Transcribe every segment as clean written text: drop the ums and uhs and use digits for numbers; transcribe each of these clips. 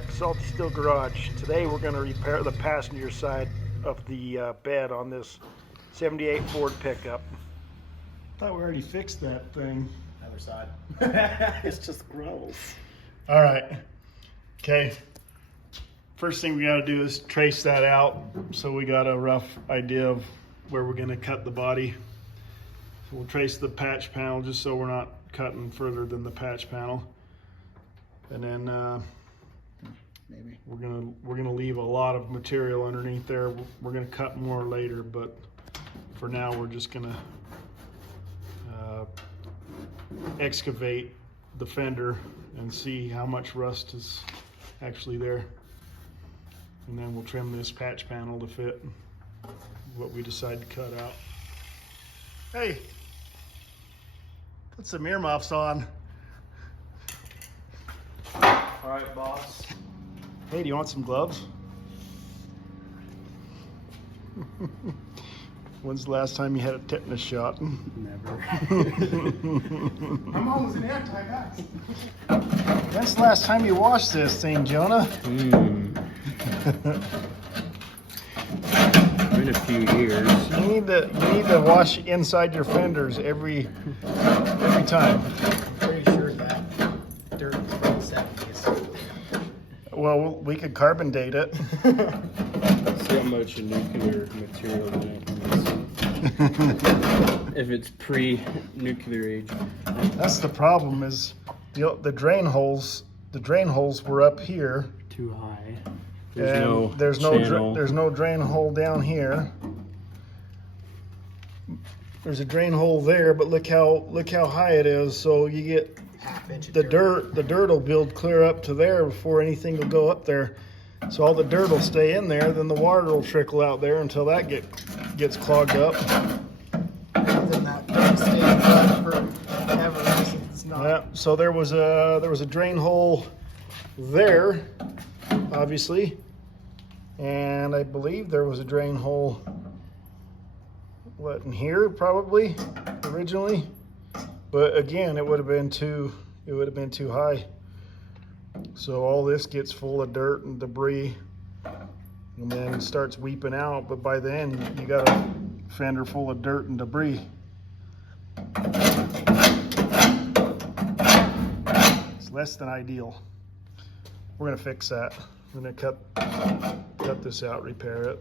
back to Salty Steel Garage. Today we're going to repair the passenger side of the bed on this 78 Ford pickup. Thought we already fixed that thing. Other side. It's just gross. All right. Okay. First thing we got to do is trace that out so we got a rough idea of where we're going to cut the body. So we'll trace the patch panel just so we're not cutting further than the patch panel. And then Maybe. we're gonna leave a lot of material underneath there. We're gonna cut more later, but for now we're just gonna excavate the fender and see how much rust is actually there. And then we'll trim this patch panel to fit what we decide to cut out. Hey, put some earmuffs on. All right, boss. Hey, do you want some gloves? When's the last time you had a tetanus shot? Never. I'm always an anti-vax. When's the last time you washed this thing, Jonah? Been a few years. You need to wash inside your fenders every time. Pretty sure that dirt was from the 70s. Well, we could carbon date it. See how much nuclear material in it is. If it's pre-nuclear age. That's the problem. Is the drain holes? The drain holes were up here. Too high. And there's no drain hole down here. There's a drain hole there, but look how high it is. So you get Half-inch of the dirt will build clear up to there before anything will go up there. So all the dirt will stay in there, then the water will trickle out there until that gets clogged up. Then that dirt stays forever. It's not. Yeah, so there was a drain hole there, obviously, and I believe there was a drain hole, in here probably originally, but again it would have been too high. So all this gets full of dirt and debris, and then it starts weeping out. But by then you got a fender full of dirt and debris. It's less than ideal. We're gonna fix that. We're gonna cut this out, repair it,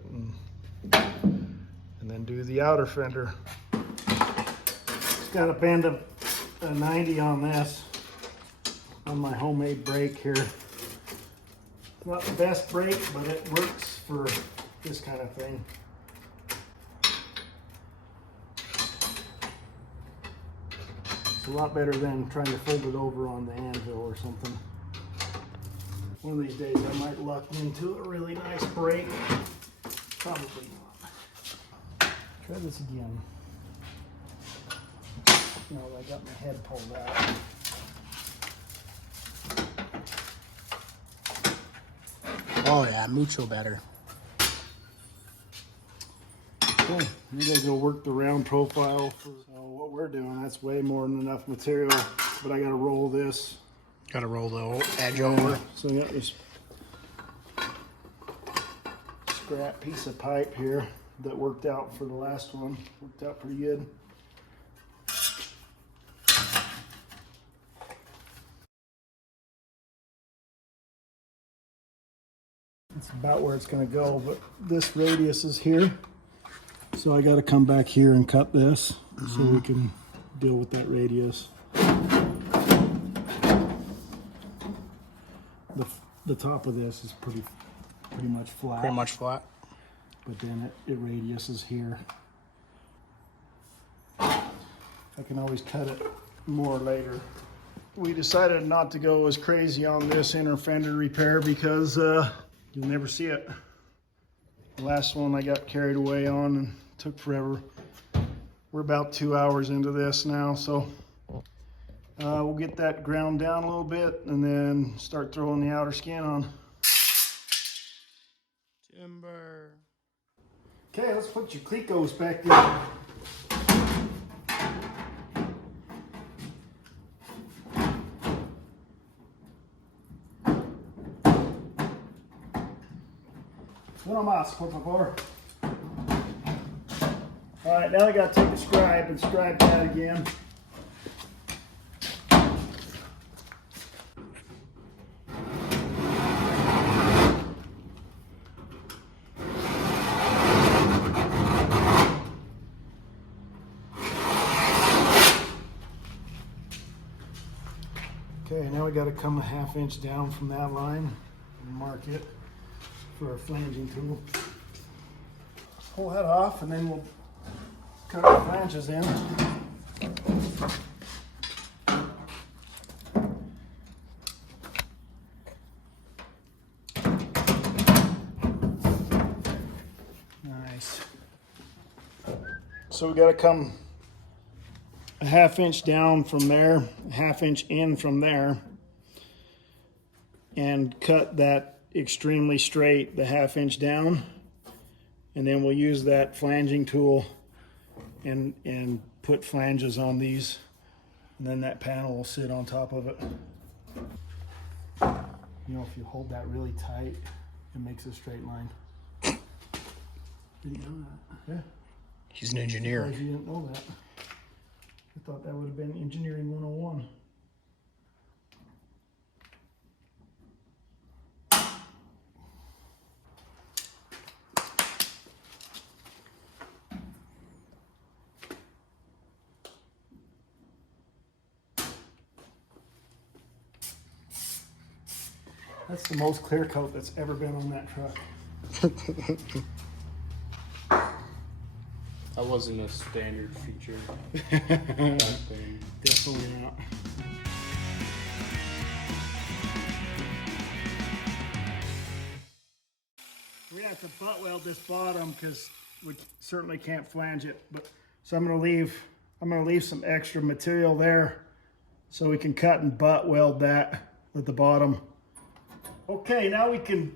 and then do the outer fender. Just got a bend of a 90 on this, on my homemade brake here. Not the best brake, but it works for this kind of thing. It's a lot better than trying to fold it over on the anvil or something. One of these days I might luck into a really nice brake. Probably not. Try this again. No, I got my head pulled out. Oh yeah, mucho better. Okay, we gotta go work the round profile. So what we're doing, that's way more than enough material, but I gotta roll this. Gotta roll the edge over. So I got this scrap piece of pipe here that worked out for the last one. Worked out pretty good. It's about where it's going to go, but this radius is here. So I got to come back here and cut this so we can deal with that radius. The top of this is pretty much flat. Pretty much flat. But then it radiuses here. I can always cut it more later. We decided not to go as crazy on this inner fender repair because you'll never see it. The last one I got carried away on and took forever. We're about 2 hours into this now, so we'll get that ground down a little bit and then start throwing the outer skin on. Timber. Okay, let's put your Clecos back in. Uno más, por favor. All right, now I gotta take the scribe and scribe that again. Okay, now we gotta come a 1/2 inch down from that line and mark it for our flanging tool. Pull that off and then we'll cut our flanges in. Nice. So we gotta come a 1/2 inch down from there, a 1/2 inch in from there, and cut that extremely straight, the 1/2 inch down, and then we'll use that flanging tool and put flanges on these, and then that panel will sit on top of it. You know, if you hold that really tight, it makes a straight line. Didn't know that. Yeah. He's an engineer. Surprised you didn't know that. I thought that would have been engineering 101. That's the most clear coat that's ever been on that truck. That wasn't a standard feature back then. Definitely not. We have to butt weld this bottom because we certainly can't flange it. But so I'm gonna leave some extra material there so we can cut and butt weld that at the bottom. Okay, now we can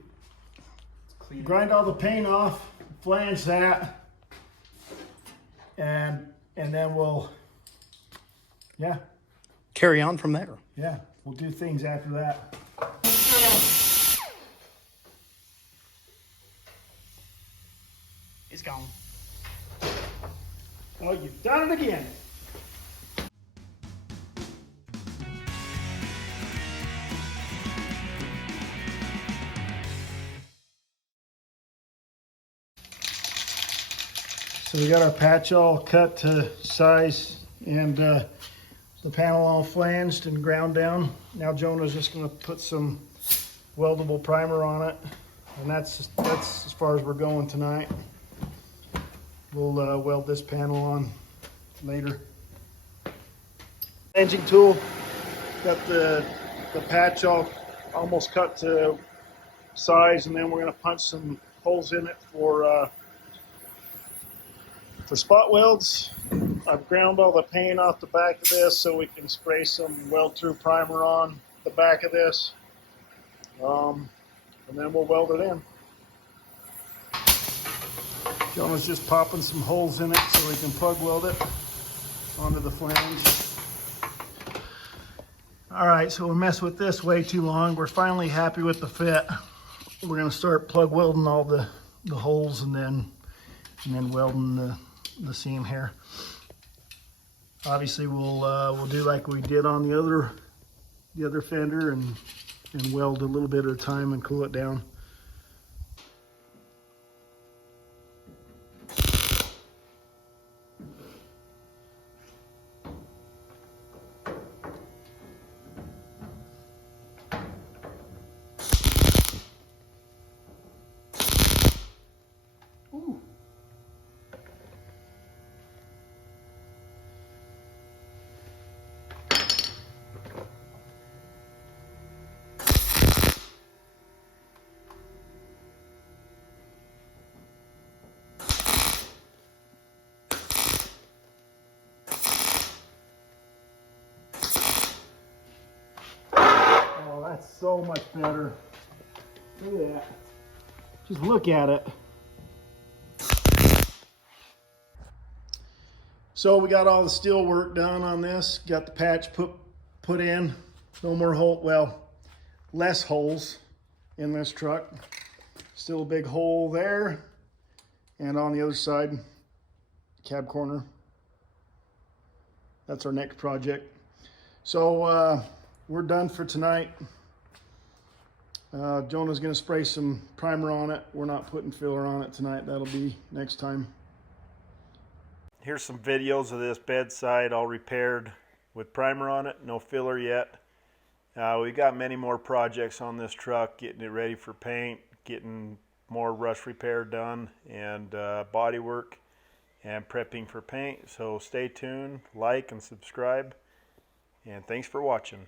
grind all the paint off, flange that, and then we'll, yeah, Carry on from there. yeah, we'll do things after that. It's gone. Oh, you've done it again. So we got our patch all cut to size and the panel all flanged and ground down. Now Jonah's just gonna put some weldable primer on it, and that's as far as we're going tonight. We'll weld this panel on later. Flanging tool, got the patch all almost cut to size, and then we're gonna punch some holes in it for spot welds. I've ground all the paint off the back of this so we can spray some weld-through primer on the back of this, and then we'll weld it in. Jonah's just popping some holes in it so we can plug weld it onto the flange. All right, so we messed with this way too long. We're finally happy with the fit. We're gonna start plug welding all the holes and then welding the seam here. Obviously, we'll do like we did on the other fender and weld a little bit at a time and cool it down. Ooh. That's so much better. Look at that. Just look at it. So we got all the steel work done on this. Got the patch put in. No more hole, well, less holes in this truck. Still a big hole there. And on the other side, cab corner. That's our next project. So we're done for tonight. Jonah's gonna spray some primer on it. We're not putting filler on it tonight. That'll be next time. Here's some videos of this bedside all repaired with primer on it. No filler yet. We've got many more projects on this truck, getting it ready for paint, getting more rust repair done, and body work, and prepping for paint. So stay tuned, like and subscribe, and thanks for watching.